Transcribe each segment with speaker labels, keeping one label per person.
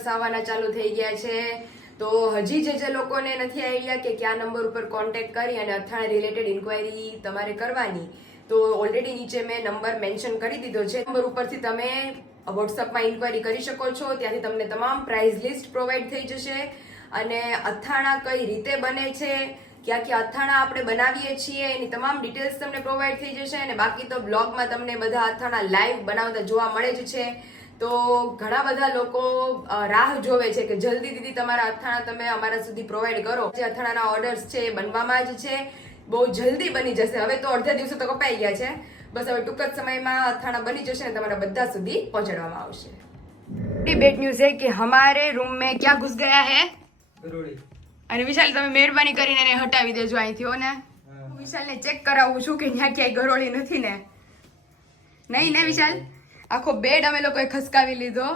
Speaker 1: Orders આવવાના ચાલુ થઈ ગયા છે. તો હજી જે જે લોકોને નથી આઈડિયા કે કયા નંબર ઉપર કોન્ટેક્ટ કરી અને અથાણા રિલેટેડ ઇન્ક્વાયરી તમારે કરવાની, તો ઓલરેડી નીચે મેં નંબર મેન્શન કરી દીધો છે. નંબર ઉપરથી તમે વોટ્સઅપમાં ઇન્ક્વાયરી કરી શકો છો. ત્યાંથી તમને તમામ પ્રાઇઝ લિસ્ટ પ્રોવાઈડ થઈ જશે. અને અથાણા કઈ રીતે બને છે, ક્યાં ક્યાં અથાણા આપણે બનાવીએ છીએ, એની તમામ ડિટેલ્સ તમને પ્રોવાઈડ થઈ જશે. અને બાકી તો બ્લોગમાં તમને બધા અથાણા લાઈવ બનાવતા જોવા મળે જ છે. તો ઘણા બધા લોકો રાહ જોવે છે કે જલ્દી દીદી તમારા અથાણા તમે અમારા સુધી પ્રોવાઈડ કરો. જે અથાણાના ઓર્ડર્સ છે એ બનવામાં જ છે. બહુ જલ્દી બની જશે. હવે તો અડધા દિવસો તો કપાઈ ગયા છે. બસ હવે ટૂંક જ સમયમાં અથાણા બની જશે ને તમારા બધા સુધી પહોંચાડવામાં આવશે. ડિબેટ ન્યૂઝ એ કે અમારે રૂમ મેં ક્યાં ઘુસ ગયા
Speaker 2: હે?
Speaker 1: અને વિશાલ તમે મહેરબાની કરીને એને હટાવી દેજો અહીંથી હો ને. વિશાલને ચેક કરાવું છું કે ત્યાં ક્યાંય ગરોળી નથી ને. નહીં ને વિશાલ? આખો બેડ અમે લોકોએ ખસકાવી લીધો.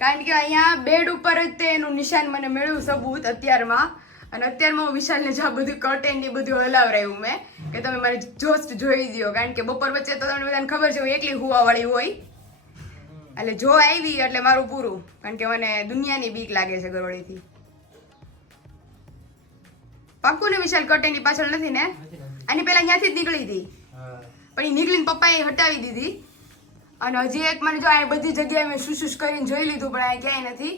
Speaker 1: કારણ કે અહીંયા બેડ ઉપર જ તે એનું નિશાન મને મેળવું સબૂત અત્યારમાં. અને અત્યારમાં હું વિશાલને જો આ બધું કર્ટેન ને બધું હલાવરાયું મેં કે તમે મારે જોસ્ટ જોઈ દો કારણ કે બપોર વચ્ચે તો તમને બધાને ખબર છે હું એકલી હુવાવાળી હોય. એટલે જો આવી એટલે મારું પૂરું. કારણ કે મને દુનિયાની બીક લાગે છે ગરોળીથી. પાકું ને વિશાલ કર્ટેનની પાછળ નથી ને? આની પહેલા અહીંયાથી જ નીકળી હતી. પણ એ નીકળીને પપ્પાએ હટાવી દીધી. અને હજી એક મને જો આ બધી જગ્યાએ મેં શું શું કરીને જોઈ લીધું પણ આ ક્યાંય નથી.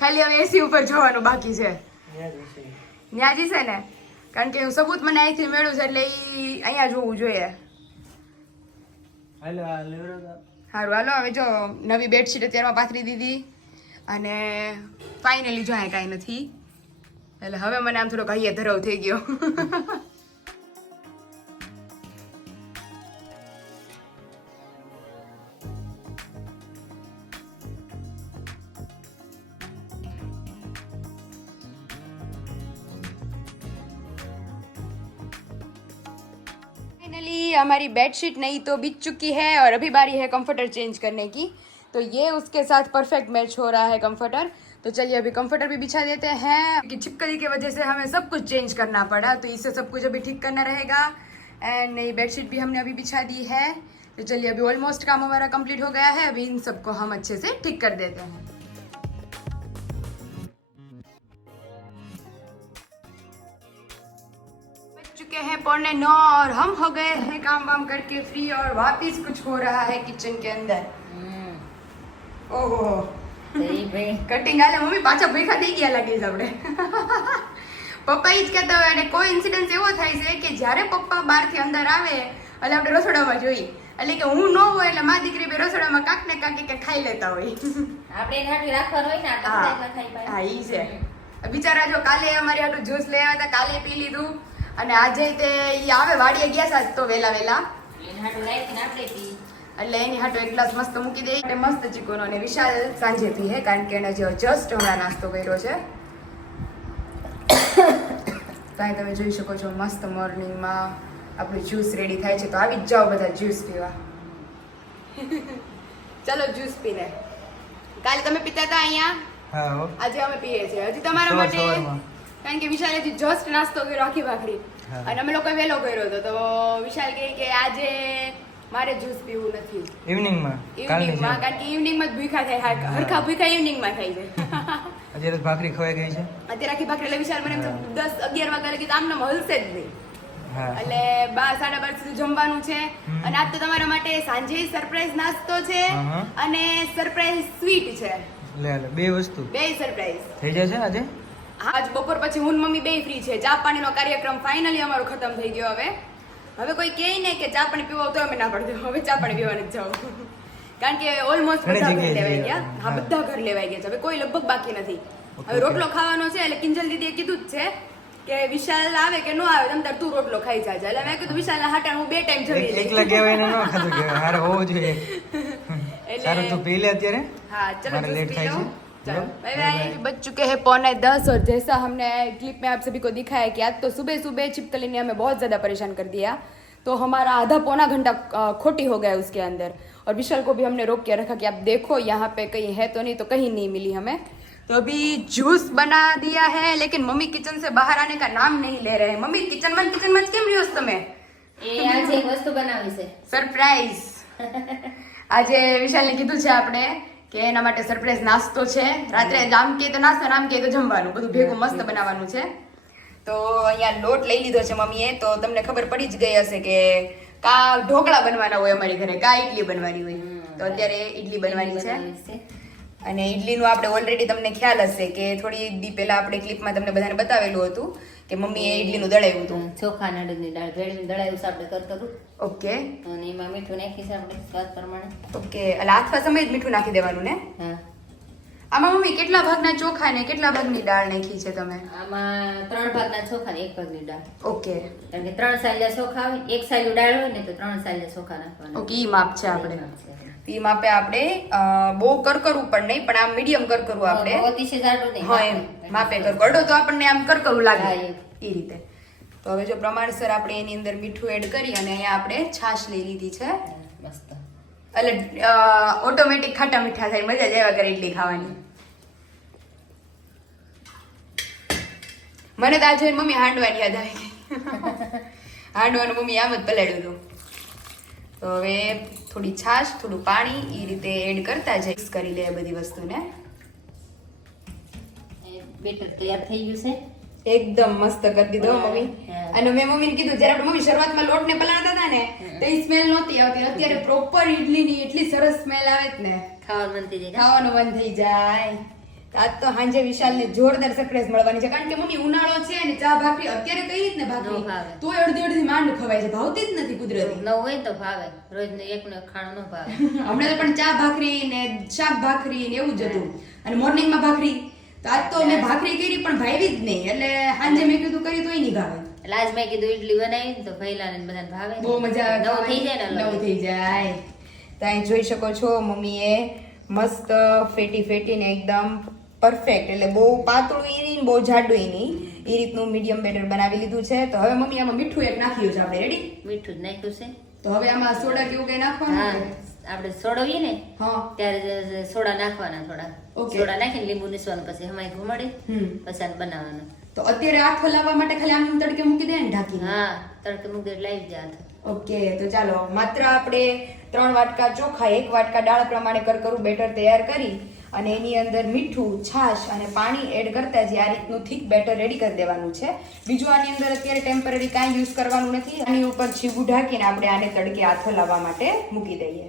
Speaker 1: ખાલી હવે એસી ઉપર જવાનું બાકી છે. ન્યાજી છે ને? કારણ કે સબૂત મને અહીંથી મેળવ્યું છે એટલે એ અહીંયા જોવું જોઈએ. સારું હાલો હવે જો નવી બેડશીટ અત્યારમાં પાથરી દીધી. અને ફાઇનલી જો કાંઈ નથી. એટલે હવે મને આમ થોડોક કહીએ ધરવ થઈ ગયો. हमारी बेडशीट नहीं तो बिक चुकी है और अभी बारी है कंफर्टर चेंज करने की। तो ये उसके साथ परफेक्ट मैच हो रहा है कंफर्टर तो चलिए अभी कंफर्टर भी बिछा देते हैं। कि छिपकली की वजह से हमें सब कुछ चेंज करना पड़ा तो इससे सब कुछ अभी ठीक करना रहेगा। एंड नई बेडशीट भी हमने अभी बिछा दी है। तो चलिए अभी ऑलमोस्ट काम हमारा कंप्लीट हो गया है। अभी इन सबको हम अच्छे से ठीक कर देते हैं। चुके हैं पौने नौ और हम हो गए हैं काम वाम करके फ्री और वापिस कुछ हो रहा है किचन के अंदर ओहो કટિંગ આલે મમ્મી પાછા ભેખા થઈ ગયા લાગે છે આપણે પપ્પા ઈ જ કહેતા હોય અને કોઈ ઇન્સિડન્સ એવો થાય છે કે જ્યારે પપ્પા બહારથી અંદર આવે એટલે આપણે રસોડામાં જોઈ એટલે કે હું ન હોય એટલે મારી દીકરી બે રસોડામાં કાંક ને કાંક કે ખાઈ લેતા હોય
Speaker 3: આપણે એને હાટું રાખવાનું હોય ને આટલા
Speaker 1: હા
Speaker 3: બધા એટલા ખાઈ પાય.
Speaker 1: હા ઈ છે બિચારા જો કાલે અમારી હાટું જ્યુસ લઈ આવ્યા હતા કાલે પી લીધું અને આજે તે ઈ આવે વાડીએ ગયા સાજ તો વેલા વેલા.
Speaker 3: એને હાટું રાખીને આપણે પી.
Speaker 1: એટલે એની હાટો એક ગ્લાસ મસ્ત મૂકી દે. એટલે મસ્ત ચીકોનો અને વિશાલ સાંજે હે કારણ કે એને જે જસ્ટ હમણાં નાસ્તો કર્યો છે. તો અહીં તમે જોઈ શકો છો મસ્ત મોર્નિંગમાં આપણું જ્યુસ રેડી થાય છે. તો આવી જ જાઓ બધા જ્યુસ પીવા. ચલો જ્યુસ પીને. કાલે તમે પીતા હતા અહીંયા? આજે અમે પીએ છીએ. હજી તમારા માટે. કારણ કે વિશાલ હજી જસ્ટ નાસ્તો કર્યો આખી ભાખરી. અને અમે લોકો વહેલો કર્યો હતો. તો વિશાલ કહે કે આજે મારે જ્યુસ પીવું નથી.
Speaker 2: ઇવનિંગમાં
Speaker 1: ઇવનિંગમાં કારણ કે ઇવનિંગમાં જ ભૂખા થાય. હરખા- ભૂખા ઇવનિંગમાં થાય છે.
Speaker 2: અત્યારે ભાખરી ખવાઈ ગઈ છે?
Speaker 1: અત્યારે આખી ભાખરી એટલે વિશાલ મને એમ દસ અગિયાર વાગ્યા લગી તો આમને હલશે જ નહીં. એટલે બાર સાડા બાર સુધી જમવાનું છે. અને આજ તો તમારા માટે સાંજે સરપ્રાઈઝ નાસ્તો છે અને સરપ્રાઈઝ સ્વીટ છે.
Speaker 2: લે લે બે વસ્તુ.
Speaker 1: બે સરપ્રાઈઝ
Speaker 2: થઈ જશે આજે?
Speaker 1: આજ બપોર પછી હું મમ્મી બે ફ્રી છે. ચા પાણીનો કાર્યક્રમ ફાઇનલી અમારો ખતમ થઈ ગયો હવે. હવે કોઈ કહે ને કે ચા પાણી પીવો તો અમે ના પડે હવે ચા પાણી પીવાને જ જાવ કારણ કે ઓલમોસ્ટ બધા ઘર લેવાઈ ગયા. હા બધા ઘર લેવાઈ ગયા છે. હવે કોઈ લગભગ બાકી નથી. હવે રોટલો ખાવાનો છે એટલે કિંજલ દીદીએ કીધું જ છે કે વિશાલ આવે કે ન આવે તમ તું રોટલો ખાઈ જાજે. એટલે મેં કીધું વિશાલ હાટા હું બે ટાઈમ જમી લઈ
Speaker 2: એકલા કહેવાય ને ન ખાધું કહેવાય. હારે હોવું જોઈએ.
Speaker 1: એટલે
Speaker 2: સારું તું પી લે અત્યારે?
Speaker 1: હા
Speaker 2: ચલો
Speaker 1: લેટ
Speaker 2: થાય છે.
Speaker 1: Bye
Speaker 2: bye
Speaker 1: bye
Speaker 2: bye.
Speaker 1: बज चुके हैं पौने दस और जैसा हमने क्लिप में आप सभी को दिखाया कि आज तो सुबह सुबह छिपकली ने हमें बहुत ज़्यादा परेशान कर दिया तो हमारा आधा पौना घंटा अ, खोटी हो गया उसके अंदर और विशाल को भी हमने रोक के रखा कि आप देखो यहाँ पे कहीं है तो नहीं तो कहीं नहीं मिली हमें तो अभी जूस बना दिया है लेकिन मम्मी किचन से बाहर आने का नाम नहीं ले रहे हैं मम्मी किचन में किचन में કેમ રહ્યો છો તમે
Speaker 3: એ આજે એક વસ્તુ બનાવી છે
Speaker 1: સરપ્રાઈઝ આજે વિશાલને કીધું છે આપણે કે એના માટે સરપ્રાઈઝ નાસ્તો છે. રાત્રે આમ કે તો નાસ્તો આમ કે તો જમવાનું. બધું ભેગું મસ્ત બનાવવાનું છે. તો અહીંયા લોટ લઈ લીધો છે મમ્મીએ. તો તમને ખબર પડી જ ગઈ હશે કે કા ઢોકળા બનવાના હોય અમારી ઘરે. કા ઇડલી બનવાની હોય. તો અત્યારે ઇડલી બનવાની છે. અને ઇડલીનું આપણે ઓલરેડી તમને ખ્યાલ હશે કે થોડી દી પહેલા આપણે ક્લિપમાં તમને બધાને બતાવેલું હતું કે મમ્મીએ ઇડલીનું દળાવ્યું હતું.
Speaker 3: ચોખા ના દૂધની દાળ ભેળવીને દળાવ્યું આપણે કરકરું
Speaker 1: ઓકે.
Speaker 3: અને એમાં મીઠું નાખી આપણે સ્વાદ પ્રમાણે.
Speaker 1: ઓકે એટલે આથવા સમય જ મીઠું નાખી દેવાનું ને?
Speaker 3: હા.
Speaker 1: આમાં મમ્મી કેટલા ભાગના ચોખા ને કેટલા ભાગની દાળ નાખી છે તમે?
Speaker 3: આમાં ત્રણ ભાગના ચોખા ને એક ભાગની દાળ.
Speaker 1: ઓકે.
Speaker 3: કારણ કે ત્રણ સાલિયા ચોખા હોય એક સાલિયું દાળ હોય ને તો ત્રણ સાલિયા ચોખા નાખવાના.
Speaker 1: ઓકે ઈ માપ છે આપણે.
Speaker 3: એ
Speaker 1: ઈ માપે આપણે બહુ કરકરું પણ નહીં પણ આમ મીડિયમ કરકરું આપણે.
Speaker 3: અતિશય જાડું નહીં.
Speaker 1: હા એમ. માપે. કરકરું. તો આપણને આમ કરકરું લાગે. એ રીતે. તો હવે જો પ્રમાણસર આપણે એની અંદર મીઠું એડ કરી અને અહીંયા આપણે છાશ લઈ લીધી છે. એટલે ઓટોમેટિક ખાટા મીઠા થાય, મજા જ આવ્યા કરે ઇડલી ખાવાની. મને તો આ જોઈને મમ્મી હાંડવાની યાદ આવી ગઈ. હાંડવાનું મમ્મી આમ જ પલાડ્યું હતું. તો હવે થોડી છાશ, થોડું પાણી એ રીતે એડ કરતા જઈ મિક્સ કરી લે બધી વસ્તુને.
Speaker 3: બેટર તૈયાર થઈ ગયું છે.
Speaker 1: એકદમ મસ્ત કરી દીધો મમ્મી. અને મેં મમ્મીને કીધું જ્યારે આપણે મમ્મી શરૂઆતમાં લોટને પલાળતા હતા ને તો એ સ્મેલ નહોતી આવતી. અત્યારે પ્રોપર ઇડલીની એટલી સરસ સ્મેલ આવે જ ને.
Speaker 3: ખાવાનું મન થઈ જાય
Speaker 1: ખાવાનું મન થઈ જાય. આજ તો સાંજે વિશાલને જોરદાર સરપ્રાઈઝ મળવાની છે. કારણ કે મમ્મી ઉનાળો છે ને ચા ભાખરી અત્યારે કઈ જ ને ભાખરી? તો અડધી અડધી માંડ ખવાય છે. ભાવતી જ નથી કુદરતી.
Speaker 3: ન હોય તો ભાવે. રોજ ને એક ને ખાણું ન ભાવે.
Speaker 1: હમણાં તો પણ ચા ભાખરી ને શાક ભાખરી ને એવું જ હતું. અને મોર્નિંગમાં ભાખરી તો આજ તો મેં ભાખરી કરી પણ ભાવી જ નહીં. એટલે સાંજે મેં કીધું કરી તોય નહીં ભાવે.
Speaker 3: એટલે આજ મેં કીધું ઈડલી બનાવી ને તો ભૈલા ને બધાને ભાવે.
Speaker 1: બહુ મજા આવે.
Speaker 3: નવું થઈ જાય ને
Speaker 1: નવું થઈ જાય. તો અહીં જોઈ શકો છો મમ્મીએ મસ્ત ફેટી ફેટીને એકદમ પરફેક્ટ એટલે બહુ પાતળું ઈ નહીં બહુ જાડું ઈ નહીં એ રીતનું મીડિયમ બેટર બનાવી લીધું છે. તો હવે મમ્મી આમાં મીઠું એક નાખ્યું છે. આપણે રેડી
Speaker 3: મીઠું જ નાખ્યું છે.
Speaker 1: તો હવે આમાં સોડા કેવું કઈ નાખવાનું
Speaker 3: આપણે સોડવીએ ને
Speaker 1: હા.
Speaker 3: ત્યારે સોડા નાખવાના થોડા. સોડા નાખીને લીંબુ નીસવાનું પછી હમાય ઘુમાડે પછી આને બનાવવાનું.
Speaker 1: તો અત્યારે આગ હલાવવા માટે ખાલી આમ તડકે મૂકી દે ને ઢાંકી
Speaker 3: હા તડકે મૂકી એટલે આવી જાય હાથ.
Speaker 1: ઓકે તો ચાલો માત્ર આપણે ત્રણ વાટકા ચોખા એક વાટકા દાળ પ્રમાણે કરકરું બેટર તૈયાર કરી અને એની અંદર મીઠું છાશ અને પાણી એડ કરતા જ આ રીતનું થીક બેટર રેડી કરી દેવાનું છે. બીજું આની અંદર અત્યારે ટેમ્પરરી કાંઈ યુઝ કરવાનું નથી. આની ઉપર છીવું ઢાંકીને આપણે આને તડકે હાથો લાવવા માટે મૂકી દઈએ.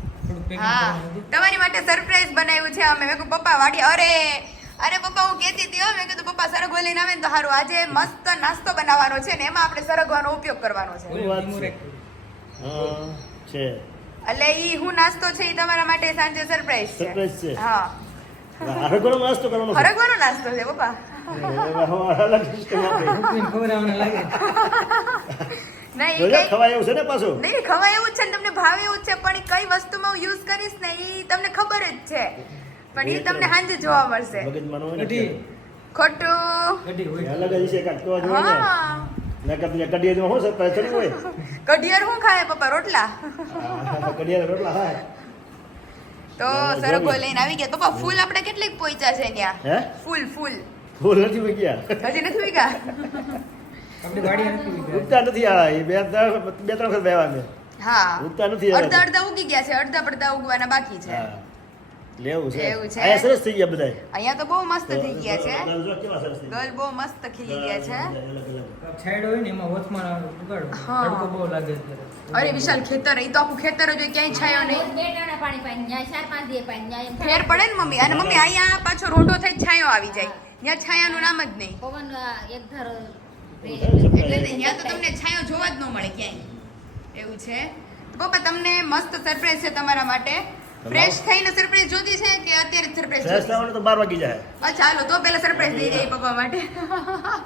Speaker 1: હા. તમારી માટે સરપ્રાઈઝ બનાવ્યું છે. અમે મેં પપ્પા વાડી અરે અરે પપ્પા હું કહેતી હતી હો. મેં કીધું પપ્પા સરગવો લઈને આવે ને તો સારું આજે મસ્ત નાસ્તો બનાવવાનો છે ને એમાં આપણે સરગવાનો ઉપયોગ કરવાનો છે. એટલે ઈ હું નાસ્તો છે ઈ તમારા માટે સાંજે સરપ્રાઈઝ છે. હા.
Speaker 4: હરગવાનો નાસ્તો કરવાનો છે.
Speaker 1: હરગવાનો નાસ્તો છે પપ્પા.
Speaker 2: લાગે.
Speaker 4: ખવાય એવું છે ને પાછું?
Speaker 1: નહીં ખવાય એવું છે ને તમને ભાવે એવું છે પણ કઈ વસ્તુમાં હું યુઝ કરીશ ને એ તમને ખબર જ છે. પણ એ તમને સાંજે જોવા મળશે. ખોટું.
Speaker 4: અલગ જ છે
Speaker 1: હા.
Speaker 4: થોડી હોય.
Speaker 1: ખાય પપ્પા? રોટલા.
Speaker 4: હા, રોટલા હા
Speaker 1: તો
Speaker 4: હા,
Speaker 1: લઈને આવી ગયા. પપ્પા ફૂલ આપણે કેટલીક પોઈચા છે ત્યાં ફૂલ ફૂલ.
Speaker 4: ફૂલ નથી ગયા
Speaker 1: હજી નથી ઉગ્યા
Speaker 4: ઉગતા નથી આ બે બે ત્રણ વખત બેવા મેં
Speaker 1: હા.
Speaker 4: ઉગતા નથી
Speaker 1: અડધા અડધા ઉગી ગયા છે અડધા પડધા ઉગવાના બાકી છે.
Speaker 4: લેવું છે. અહીંયા સરસ થઈ ગયા બધાય.
Speaker 1: અહીંયા તો બહુ મસ્ત થઈ ગયા છે.
Speaker 4: તો જો કેવા સરસ થઈ ગયા.
Speaker 1: ગર્લ બહુ મસ્ત ખીલી ગયા છે.
Speaker 4: અલગ અલગ.
Speaker 2: હોય ને એમાં વચમાં તડકો બહુ લાગે અત્યારે
Speaker 1: અરે વિશાલ ખેતર એ તો આખું ખેતર જ હોય ક્યાંય છાયો નહીં.
Speaker 3: બે ટાણા પાણી પાઈ ન્યાય ચાર પાંચ દિવસ પાઈ ન્યાય
Speaker 1: ફેર પડે ને મમ્મી અને મમ્મી અહીંયા પાછો રોંઢો થઈ છાયો આવી જાય. ત્યાં છાયાનું નામ જ નહીં.
Speaker 3: પવન એક ધારો
Speaker 1: એટલે અહીંયા તો તમને છાયો જોવા જ ન મળે ક્યાંય. એવું છે? પપ્પા તમને મસ્ત સરપ્રાઈઝ છે તમારા માટે. ફ્રેશ થઈને સરપ્રાઈઝ જોતી છે કે અત્યારે સરપ્રાઈઝ
Speaker 4: ફ્રેશ થવાનું તો 12 વાગી જાય.
Speaker 1: અચ્છા હાલો તો પેલા સરપ્રાઈઝ દઈ દઈએ પપ્પા માટે.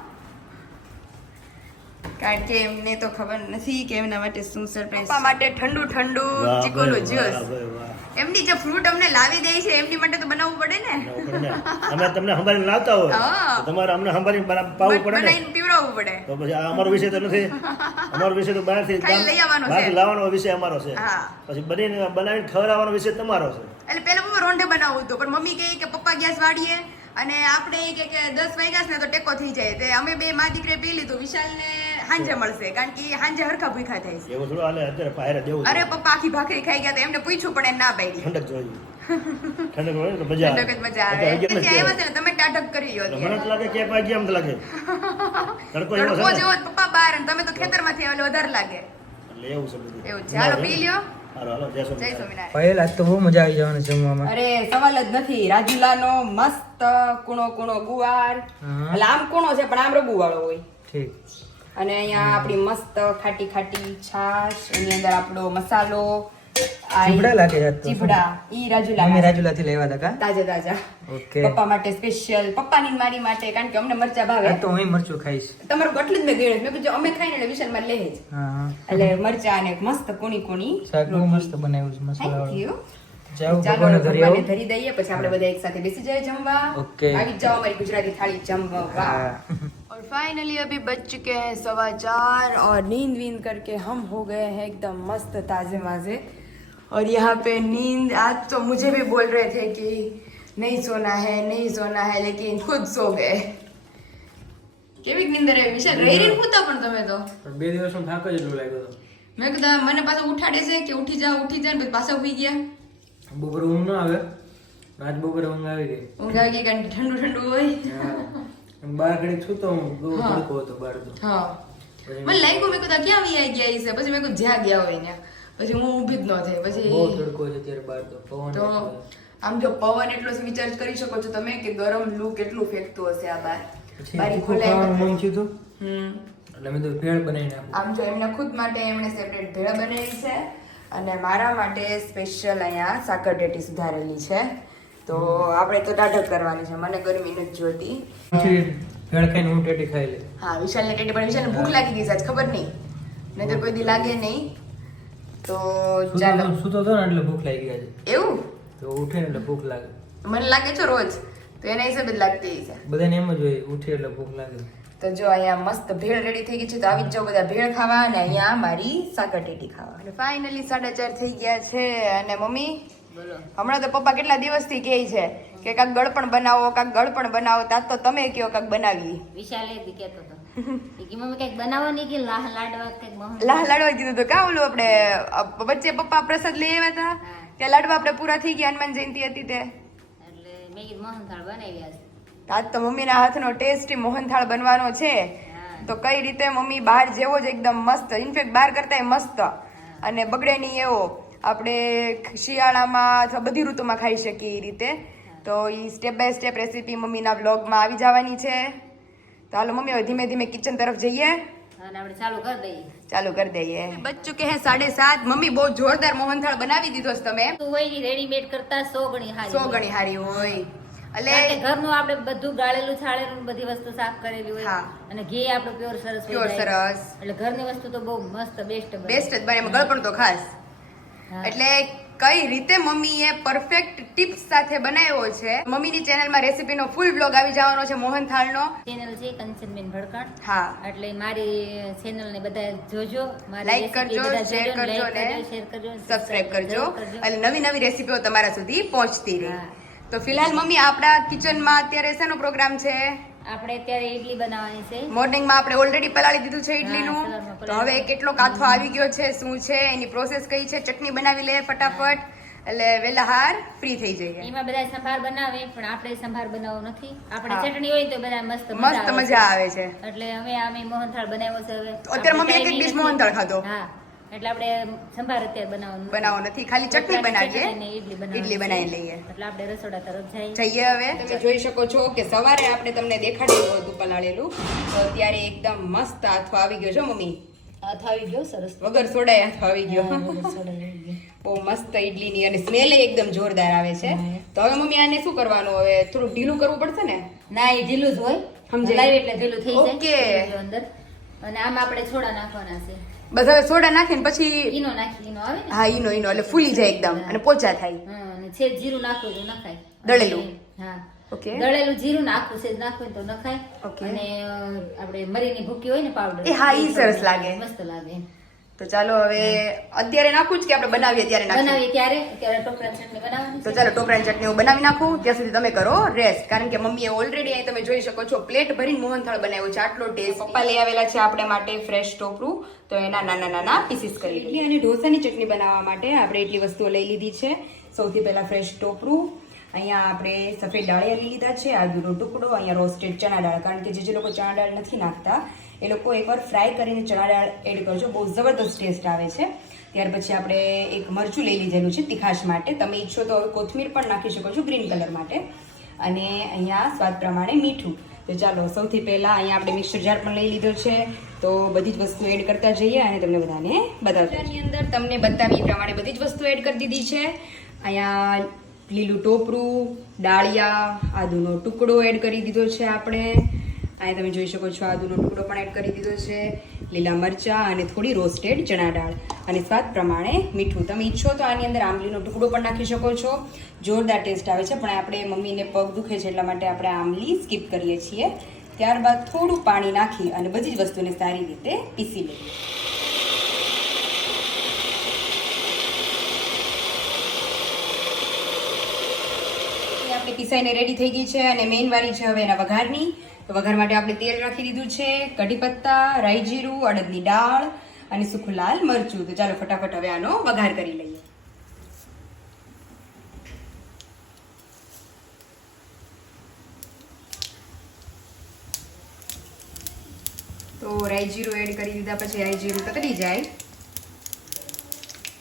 Speaker 1: કારણ કે એમને તો ખબર નથી કે એમના માટે શું સરપ્રાઈઝ પપ્પા માટે ઠંડુ ઠંડુ ચીકોનું
Speaker 4: વાહ
Speaker 1: જ્યુસ
Speaker 4: વાહ.
Speaker 1: એમની જે ફ્રૂટ અમને લાવી દે છે એમની માટે તો બનાવવું પડે ને.
Speaker 4: અમે તમને સંભાળીને લાવતા હોય તમારે અમને સંભાળીને પાવું પડે ને.
Speaker 1: પીવડાવવું પડે.
Speaker 4: તો પછી આ અમારો વિષય તો નથી. અમારો વિષય તો બહારથી
Speaker 1: લઈ આવવાનો
Speaker 4: બહારથી લાવવાનો વિષય અમારો છે. પછી બનીને બનાવીને ખવડાવવાનો વિષય તમારો છે.
Speaker 1: એટલે પેલા પપ્પા રોંઢે બનાવવું હતું પણ મમ્મી કહે કે પપ્પા ગેસ વાળીએ. અને આપણે કે દસ વાગ્યા ને તો ટેકો થઈ જાય. તે અમે બે મા દીકરે પી લીધું. વિશાલ ને હાંજે મળશે કારણ કે હાંજે હરખા ભૂખા થાય છે.
Speaker 4: એવું થોડું હાલે અત્યારે બહાર દેવું
Speaker 1: અરે પપ્પા આખી ભાખરી ખાઈ ગયા તો એમને પૂછ્યું પણ એ ના પાડી.
Speaker 4: ઠંડક જોઈએ. ઠંડક હોય તો મજા
Speaker 1: ઠંડક જ મજા આવે. કે
Speaker 4: અગિયાર
Speaker 1: છે ને તમે ટાઢક કરી લ્યો
Speaker 4: મને તો લાગે કે પાંચ એમ લાગે. તડકો એવો છે
Speaker 1: જેવો પપ્પા બહાર અને તમે તો ખેતરમાંથી આવેલો વધારે લાગે.
Speaker 4: એટલે એવું છે બધું.
Speaker 1: એવું છે. હાલો પી લ્યો.
Speaker 2: આજ તો બહુ મજા આવી જવાની જમવામાં.
Speaker 1: અરે સવાલ જ નથી. રાજુલાનો મસ્ત કુણો કુણો ગુવાર. એટલે આમ કૂણો છે પણ આમ રગુ વાળો હોય.
Speaker 2: ઠીક.
Speaker 1: અને અહીંયા આપણી મસ્ત ખાટી ખાટી છાશ એની અંદર આપણો મસાલો આ
Speaker 2: લાગે છે આજ તો.
Speaker 1: ચીભડા ઈ રાજુલા
Speaker 2: મમ્મી રાજુલાથી લેવા હતા
Speaker 1: તાજા તાજા.
Speaker 2: ઓકે.
Speaker 1: પપ્પા માટે સ્પેશિયલ પપ્પાની મારી માટે કારણ કે અમને મરચા ભાવે.
Speaker 2: તો હું મરચું ખાઈશ.
Speaker 1: તમારું એટલું જ મેં ગયું મેં કીધું અમે ખાઈને એટલે વિશાલમાં લે જ. એટલે મરચા અને મસ્ત કુણી કુણી
Speaker 2: શાક મસ્ત બનાવ્યું છે મસાલા
Speaker 1: થેન્ક યુ
Speaker 2: જાઓ
Speaker 1: ચાલો
Speaker 2: ભગવાનને ધરી
Speaker 1: દઈએ પછી આપણે બધા એક સાથે બેસી જાય જમવા. આવી જાઓ અમારી ગુજરાતી થાળી જમવા. और फाइनली अभी बज चुके हैं सवा चार और नींद वींद करके हम हो गए हैं एकदम मस्त ताज़े माजे और यहाँ पे नींद आज तो मुझे भी बोल रहे थे कि नहीं सोना है नहीं सोना है लेकिन खुद सो गए કેવી નીંદર આવી વિશાલ રહી રહીને સૂતા પણ તમે તો
Speaker 2: પણ બે દિવસનો થાક જ એટલો લાગ્યો હતો
Speaker 1: મેં કીધું મને પાછો ઉઠાડે છે કે ઉઠી જા ઉઠી જા ને પછી પાછા ઉઈ ગયા
Speaker 2: બપોરે ઊંઘ ન આવે આજ બપોરે ઊંઘ આવી ગઈ
Speaker 1: ઊંઘ આવી ગઈ કારણ કે ઠંડુ ઠંડુ હોય
Speaker 2: હા. આમ બાર ઘડીક સૂતો હું બહુ ભડકો હતો બાર તો.
Speaker 1: હા. મને લાગ્યું મેં કીધું ક્યાં આવી ગયા છે પછી મેં કીધું જ્યાં ગયા હોય ત્યાં. પછી હું ઊભી જ ન થઈ.
Speaker 2: બહુ
Speaker 1: પછી
Speaker 2: તડકો છે ત્યારે બાર તો. પવન
Speaker 1: તો આમ જો પવન એટલો વિચાર કરી શકો છો તમે કે ગરમ લૂ કેટલું ફેંકતું હશે આ બાર? બારી
Speaker 2: ખોલાઈ મન
Speaker 1: હમ.
Speaker 2: એટલે મેં તો ભેળ બનાવી નાખું.
Speaker 1: આમ જો એમના ખુદ માટે એમણે સેપરેટ ભેળ બનાવી છે. અને મારા માટે સ્પેશિયલ અહીંયા સાકર ટેટી સુધારેલી છે. તો આપણે તો દાઢક કરવાની છે. મને ગરમી નથી જોતી
Speaker 2: પછી હું ટેટી ખાઈ લે
Speaker 1: હા વિશાલને ટેટી પણ વિશાલને ભૂખ લાગી ગઈ છે ખબર નહીં. નહીતર કોઈ દી લાગે નહીં. તો ચાલો.
Speaker 2: તો- સૂતો તો ને એટલે ભૂખ લાગી આજે.
Speaker 1: એવું?
Speaker 2: તો ઉઠે એટલે ભૂખ લાગે.
Speaker 1: મને લાગે છે રોજ. તો એના હિસાબે જ લાગતી છે.
Speaker 2: બધાને એમ જ હોય ઉઠે એટલે ભૂખ લાગે.
Speaker 1: તો જો અહીંયા મસ્ત ભેળ રેડી થઈ ગઈ છે તો આવી જ જાઓ બધા ભેળ ખાવા અને અહીંયા મારી સાકર ટેટી ખાવા. અને ફાઇનલી સાડા ચાર થઈ ગયા છે અને મમ્મી? હમણાં તો પપ્પા કેટલા દિવસથી કહે છે કે કાંક ગળપણ બનાવો કાંક ગળપણ બનાવો. તાત તો તમે કયો કાંક બનાવી.
Speaker 3: વિશાલ એ કહેતો હતો કે મમ્મી કંઈક બનાવો નહીં કે લાહ લાડવા કંઈક
Speaker 1: લાહ લાડવા કીધું તો કા ઓલું આપણે વચ્ચે પપ્પા પ્રસાદ લઈ આવ્યા હતા કે લાડવા આપણે પૂરા થઈ ગયા હનુમાન જયંતિ હતી તે.
Speaker 3: એટલે મેં કીધું મોહનથાળ બનાવ્યા છે
Speaker 1: આજ તો મમ્મીના હાથનો ટેસ્ટી મોહનથાળ બનવાનો છે. તો કઈ રીતે મમ્મી બહાર જેવો જ એકદમ મસ્ત ઇનફેક્ટ બહાર કરતાંય મસ્ત. અને બગડે નહીં એવો. આપણે શિયાળામાં અથવા બધી ઋતુમાં ખાઈ શકીએ એ રીતે. તો એ સ્ટેપ બાય સ્ટેપ રેસીપી મમ્મીના બ્લોગમાં આવી જવાની છે. તો હાલો મમ્મી હવે ધીમે ધીમે કિચન તરફ જઈએ.
Speaker 3: ચાલુ કરી દઈએ.
Speaker 1: ચાલુ કરી દઈએ. બચ ચુકે સાડે સાત. મમ્મી બહુ જોરદાર મોહનથાળ બનાવી દીધો છે તમે.
Speaker 3: હોય રેડીમેડ કરતા સો ગણી હારી
Speaker 1: સો ગણી હારી હોય.
Speaker 3: કે
Speaker 1: એટલે
Speaker 3: ઘરનું આપણે બધું ગાળેલું છાળેલું બધી વસ્તુ સાફ કરેલી હોય. અને ઘી આપણું પ્યોર સરસ પ્યોર
Speaker 1: સરસ.
Speaker 3: એટલે ઘરની વસ્તુ તો બહુ મસ્ત બેસ્ટ
Speaker 1: બેસ્ટ જ બને ગળપણ તો ખાસ. એટલે કઈ રીતે મમ્મીએ પરફેક્ટ ટિપ્સ સાથે બનાવ્યો છે? મમ્મીની ચેનલમાં રેસીપીનો ફૂલ બ્લોગ આવી જવાનો છે મોહનથાળનો
Speaker 3: ચેનલ છે કંચનબેન ભડકાણ.
Speaker 1: હા.
Speaker 3: એટલે મારી ચેનલ ને બધા જોજો.
Speaker 1: લાઈક કરજો શેર કરજો ને સબસ્ક્રાઇબ કરજો અને નવી નવી રેસીપીઓ તમારા સુધી પહોંચતી રહે. તો ફિલહાલ મમ્મી આપણા કિચનમાં અત્યારે શેનો પ્રોગ્રામ છે?
Speaker 3: આપણે અત્યારે ઇડલી બનાવવાની છે.
Speaker 1: મોર્નિંગમાં આપણે ઓલરેડી પલાળી દીધું છે ઇડલીનું
Speaker 3: હા,
Speaker 1: તો હવે કેટલો કાથો આવી ગયો છે શું છે એની પ્રોસેસ કઈ છે ચટણી બનાવી લે ફટાફટ. એટલે વેલા હાર ફ્રી થઈ જઈએ.
Speaker 3: એમાં બધા સંભાર બનાવે પણ આપણે સંભાર બનાવવો નથી. આપણે ચટણી હોય તો બધા મસ્ત
Speaker 1: મસ્ત મજા આવે છે.
Speaker 3: છે. એટલે હવે અમે મોહનથાળ બનાવ્યો છે હવે.
Speaker 1: અત્યારે મમ્મી એક એક ડીશ મોહનથાળ ખાધો.
Speaker 3: હા. એટલે આપણે સંભાર અત્યારે બનાવવાનું.
Speaker 1: બનાવો નથી. ખાલી ચટણી બનાવીએ.
Speaker 3: ઇડલી.
Speaker 1: બનાવી લઈએ.
Speaker 3: એટલે આપણે રસોડા તરફ જઈએ.
Speaker 1: જઈએ હવે. તમે જોઈ શકો છો કે સવારે આપણે તમને દેખાડેલું હતું પલાળેલું. તો અત્યારે એકદમ મસ્ત હાથો આવી ગયો છો મમ્મી.
Speaker 3: આથો આવી ગયો સરસ.
Speaker 1: વગર સોડાય હાથો આવી ગયો. બહુ મસ્ત ઇડલીની અને સ્મેલ એકદમ જોરદાર આવે છે. તો હવે મમ્મી આને શું કરવાનું? હવે થોડું ઢીલું કરવું પડશે ને?
Speaker 3: ના એ ઢીલું જ હોય.
Speaker 1: સમજાય.
Speaker 3: એટલે ઢીલું થઈ જાય.
Speaker 1: ઓકે.
Speaker 3: અંદર. અને આમાં આપણે છોડા નાખવાના છે.
Speaker 1: બસ સોડા નાખીને પછી
Speaker 3: ઈનો નાખી ઈનો આવે
Speaker 1: હા ઈનો ઈનો એટલે ફૂલી જાય એકદમ અને પોચા થાય.
Speaker 3: અને છે જીરું નાખવું તો નખાય.
Speaker 1: દળેલું?
Speaker 3: હા.
Speaker 1: ઓકે.
Speaker 3: દળેલું જીરું નાખવું છે નાખવું તો નખાય.
Speaker 1: ઓકે.
Speaker 3: અને આપણે મરીની ભૂકી હોય ને પાવડર.
Speaker 1: એ હા, ઈ સરસ લાગે.
Speaker 3: મસ્ત લાગે.
Speaker 1: તો ચાલો હવે અત્યારે નાખું જ કે આપણે બનાવીએ ત્યારે નાખીએ?
Speaker 3: બનાવીએ ત્યારે? અત્યારે ટોપરા ચટણી બનાવવાની
Speaker 1: તો ચાલો ટોપરાની ચટણી હું બનાવી નાખું. ત્યાં સુધી તમે કરો રેસ્ટ. કારણ કે મમ્મીએ ઓલરેડી અહીં તમે જોઈ શકો છો પ્લેટ ભરીને મોહનથાળ બનાવ્યો છે. આટલો ટેસ્ટ પપ્પા લઈ આવેલા છે આપણે માટે ફ્રેશ ટોપરું. તો એના નાના નાના પીસીસ કરી લીધી અને ઢોસાની ચટણી બનાવવા માટે આપણે એટલી વસ્તુઓ લઈ લીધી છે. સૌથી પહેલાં ફ્રેશ ટોપરું. અહીંયા આપણે સફેદ ડાળિયા લઈ લીધા છે આદુનો ટુકડો અહીંયા રોસ્ટેડ ચણા દાળ. કારણ કે જે જે લોકો ચણા દાળ નથી નાખતા એ લોકો એકવાર ફ્રાય કરીને ચણા દાળ એડ કરજો. બહુ જબરદસ્ત ટેસ્ટ આવે છે. ત્યાર પછી આપણે એક મરચું લઈ લીધેલું છે તીખાશ માટે. તમે ઈચ્છો તો હવે કોથમીર પણ નાખી શકો છો ગ્રીન કલર માટે. અને અહીંયા સ્વાદ પ્રમાણે મીઠું. તો ચાલો, સૌથી પહેલાં અહીંયા આપણે મિક્સર જાર પણ લઈ લીધો છે. તો બધી જ વસ્તુ એડ કરતા જઈએ અને તમને બધાને બતાવતા એની અંદર તમને બતાવી પ્રમાણે બધી જ વસ્તુ એડ કરી દીધી છે. અહીંયા લીલું ટોપરું, ડાળિયા, આદુનો ટુકડો એડ કરી દીધો છે આપણે. અહીંયા તમે જોઈ શકો છો, આદુનો ટુકડો પણ એડ કરી દીધો છે, લીલા મરચાં અને થોડી રોસ્ટેડ ચણા દાળ. અને સ્વાદ પ્રમાણે મીઠું. તમે ઈચ્છો તો આની અંદર આંબલીનો ટુકડો પણ નાખી શકો છો. જોરદાર ટેસ્ટ આવે છે, પણ આપણે મમ્મીને પગ દુખે છે, એટલા માટે આપણે આંબલી સ્કીપ કરીએ છીએ. ત્યારબાદ થોડું પાણી નાખી અને બધી જ વસ્તુને સારી રીતે પીસી લઈએ. આપણી પીસાઈને રેડી થઈ ગઈ છે અને મેઇન વારી છે હવે એના વઘારની. તો વઘાર માટે આપણે તેલ રાખી દીધું છે કઢી પત્તા રાઈ જીરું, અડદની દાળ અને સૂકું લાલ મરચું. તો ચાલો ફટાફટ હવે આનો વઘાર કરી લઈએ. તો રાઈ જીરું એડ કરી દીધા, પછી રાઈ જીરું તતરી જાય.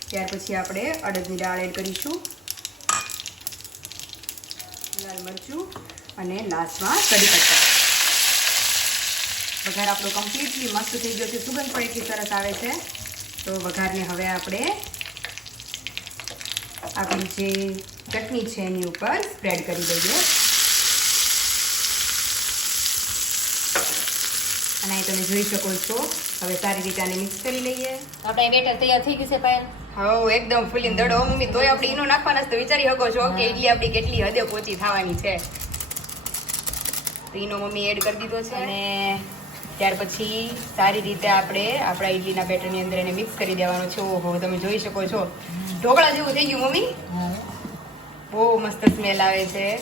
Speaker 1: ત્યાર પછી આપણે અડદની દાળ એડ કરીશું. લાલ મરચું અને લાસ્ટમાં કઢી પત્તા વઘાર આપણો કમ્પ્લીટલી મસ્ત થઈ ગયો છે. સુગંધ પણ એટલી સરસ આવે છે. તો વઘારને હવે આપણે આપણી જે ચટણી છે એની ઉપર સ્પ્રેડ કરી દઈએ. અને અહીં તમે જોઈ શકો છો. હવે સારી રીતે આને મિક્સ કરી લઈએ.
Speaker 3: આપણે બેટર તૈયાર થઈ ગયું છે પાયલ?
Speaker 1: હા એકદમ ફૂલીને દડો. મમ્મી તોય આપણે ઈનો નાખવાના તો વિચારી શકો છો કે ઇડલી આપણી કેટલી હદે પહોંચી થવાની છે. તો ઈનો મમ્મી એડ કરી દીધો છે. અને ત્યાર પછી સારી રીતે આપણે આપણા ઇડલીના બેટરની અંદર એને મિક્સ કરી દેવાનો છે. ઓહો તમે જોઈ શકો છો. ઢોકળા જેવું થઈ ગયું મમ્મી? બહુ મસ્ત સ્મેલ આવે છે.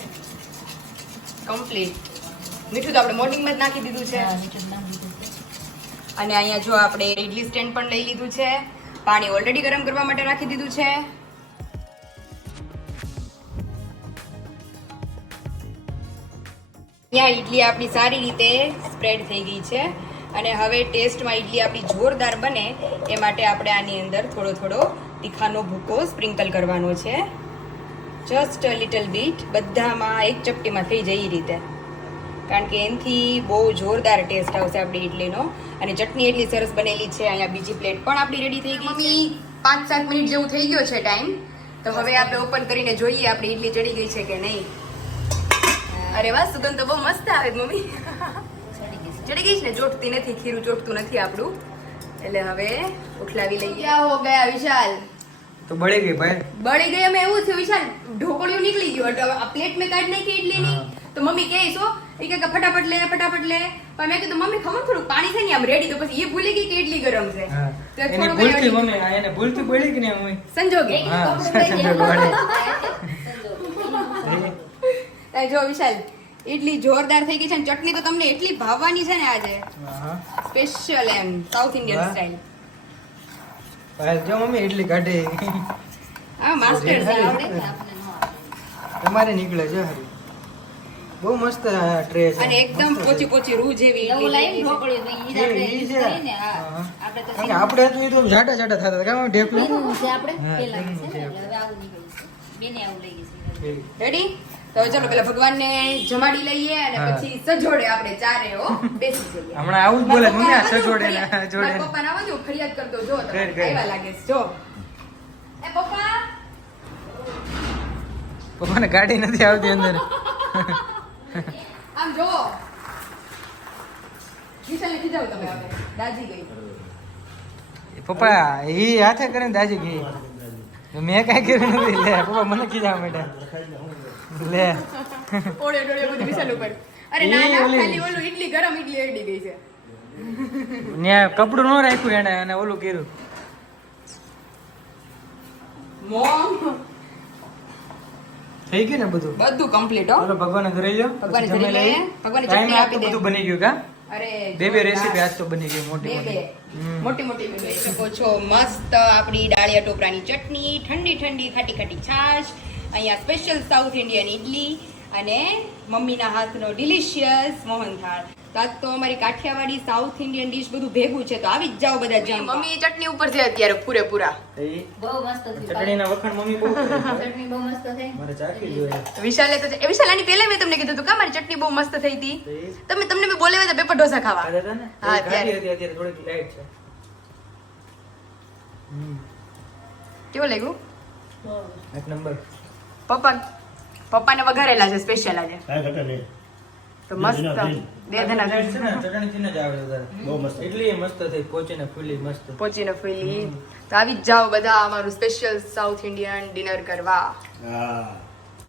Speaker 1: કમ્પ્લીટ મીઠું તો આપણે મોર્નિંગમાં જ નાખી દીધું છે.
Speaker 3: હા, મીઠું નાખી દીધું છે.
Speaker 1: અને અહીંયા જો આપણે ઇડલી સ્ટેન્ડ પણ લઈ લીધું છે. પાણી ઓલરેડી ગરમ કરવા માટે રાખી દીધું છે. અહીંયા ઇડલી આપણી સારી રીતે સ્પ્રેડ થઈ ગઈ છે. અને હવે ટેસ્ટમાં ઇડલી આપણી જોરદાર બને એ માટે આપણે આની અંદર થોડો થોડો તીખાનો ભૂકો સ્પ્રિંકલ કરવાનો છે. જસ્ટ લિટલ બીટ બધામાં એક ચપટીમાં થઈ જાય એ રીતે. કારણ કે એનાથી બહુ જોરદાર ટેસ્ટ આવશે આપણી ઇડલીનો અને ચટણી એટલી સરસ બનેલી છે અહીંયા બીજી પ્લેટ પણ આપણી રેડી થઈ ગઈ મમ્મી પાંચ સાત મિનિટ જેવું થઈ ગયો છે ટાઈમ તો હવે આપણે ઓપન કરીને જોઈએ આપણી ઇડલી ચડી ગઈ છે કે નહીં. અરે વાહ સુગંધ તો બહુ મસ્ત આવે મમ્મી.
Speaker 3: સડી ગઈ છે.
Speaker 1: ચડી ગઈ છે ને? ચોટતી નથી ખીરું ચોટતું નથી આપણું. એટલે હવે ઉઠલાવી લઈએ. ક્યાં હો ગયા વિશાલ?
Speaker 2: તો બળી ગઈ ભાઈ.
Speaker 1: બળી ગઈ અમે એવું થયું વિશાલ ઢોકળિયું નીકળી ગયું. એટલે આ પ્લેટ મેં કાઢી નાખી ઇડલીની તો મમ્મી કહે છો એ કે ફટાફટ લે ફટાફટ લે. પણ મેં કીધું મમ્મી ખબર થોડું પાણી છે ને આમ રેડી તો પછી એ ભૂલી ગઈ કે ઇડલી ગરમ છે. તો થોડું
Speaker 2: ભૂલથી મમ્મી આ એને ભૂલથી બળી ગઈ ને મમ્મી.
Speaker 1: સંજોગે.
Speaker 2: હા,
Speaker 3: લઈ
Speaker 2: સંજોગ
Speaker 1: જો વિશાલ ઇડલી જોરદાર થઈ ગઈ છે અને ચટણી તો તમને એટલી ભાવવાની છે ને આજે. સ્પેશિયલ એમ સાઉથ ઇન્ડિયન સ્ટાઈલ
Speaker 2: ભાઈ જો મમ્મી ઇડલી કાઢે
Speaker 1: હા માસ્ટર છે.
Speaker 3: આવડે ન?
Speaker 2: તમારે નીકળે છે હરી. બહુ મસ્ત ટ્રે છે.
Speaker 1: અને એકદમ પોચી પોચી રૂ જેવી એવું
Speaker 3: લાઈન તો ઈ જ આપણે. હા. આપણે તો
Speaker 2: આપણે તો એકદમ જાડા જાડા થતા હતા.
Speaker 3: ઢેકલું? છે આપણે
Speaker 2: પેલા
Speaker 3: છે ને, હવે આવું નીકળ્યું છે. બેને આવું લઈ ગઈ છે.
Speaker 1: રેડી તો હવે ચલો પેલા ભગવાનને જમાડી લઈએ અને પછી સજોડે આપણે ચારે બેસી જઈએ.
Speaker 2: હમણાં આવું જ બોલે મમ્મી સજોડે જોડે
Speaker 1: પપ્પા ના આવો ફરિયાદ કરતો જો તમે
Speaker 2: કર.
Speaker 1: લાગે છે જો. એ પપ્પા.
Speaker 2: પપ્પાને ગાડી નથી આવતી અંદર.
Speaker 1: આમ જો વિશાલને ખીજાવો તમે હવે. દાજી ગઈ.
Speaker 2: પપ્પા એ હાથે કરીને દાજી ગઈ. મેં કઈ કર્યું નથી. લે પપ્પા મને કીધા બેટા લે.
Speaker 1: ઓડે ડોળે બધી વિશાલ ઉપર. અરે ના ના ખાલી ઓલું ઇડલી ગરમ ઇડલી એડી ગઈ છે.
Speaker 2: ને કપડું નો રાખ્યું એને અને ઓલું કર્યું.
Speaker 1: મોમ.
Speaker 2: થઈ ગયું ને બધું?
Speaker 1: બધું કમ્પ્લીટ હો.
Speaker 2: ચલો ભગવાન ઘરે
Speaker 1: જો
Speaker 2: ભગવાન
Speaker 1: ઘરે લઈએ.
Speaker 2: લઈએ.
Speaker 1: ચટણી આપી દે.
Speaker 2: બધું બની ગયું કા?
Speaker 1: અરે
Speaker 2: બે બે રેસીપી આજ તો બની ગઈ મોટી મોટી.
Speaker 1: મોટી મોટી જોઈ શકો છો મસ્ત આપણી ડાળિયા ટોપરાની ચટણી ઠંડી ઠંડી ખાટી ખાટી છાશ અહીંયા સ્પેશિયલ સાઉથ ઇન્ડિયન ઇડલી અને મમ્મીના હાથનો ડિલિશિયસ મોહનથાળ. તો આજ તો અમારી કાઠિયાવાડી સાઉથ ઇન્ડિયન ડિશ બધું ભેગું છે તો આવી જ જાઓ બધા જમ મમ્મી ચટણી ઉપર છે અત્યારે પૂરેપૂરા.
Speaker 3: બહુ મસ્ત થયું
Speaker 2: ચટણીના વખાણ મમ્મી બહુ
Speaker 3: ચટણી બહુ મસ્ત થઈ.
Speaker 2: મારે ચાખી જોઈએ?
Speaker 1: વિશાલે તો એ વિશાલ આની પહેલા મેં તમને કીધું હતું કે મારી ચટણી બહુ મસ્ત થઈ હતી. તમે તમને મેં બોલાવ્યા હતા પેપર ઢોસા ખાવા. હા,
Speaker 2: એ ખાધી
Speaker 1: ત્યારે.
Speaker 2: હતી અત્યારે થોડી લાઈટ છે.
Speaker 1: કેવું લાગ્યું?
Speaker 2: એક નંબર
Speaker 1: પપ્પા પપ્પાને વઘારેલા છે સ્પેશિયલ આજે. તો મસ્ત. બે ધના
Speaker 2: છે ને ચટણીથી જ આવે વધારે.
Speaker 4: બહુ મસ્ત.
Speaker 2: એટલી મસ્ત થઈ પોચીને ફૂલી મસ્ત.
Speaker 1: પહોંચીને ફૂલી. તો આવી જ જાઓ બધા અમારું સ્પેશિયલ સાઉથ ઇન્ડિયન ડિનર કરવા.
Speaker 4: હા.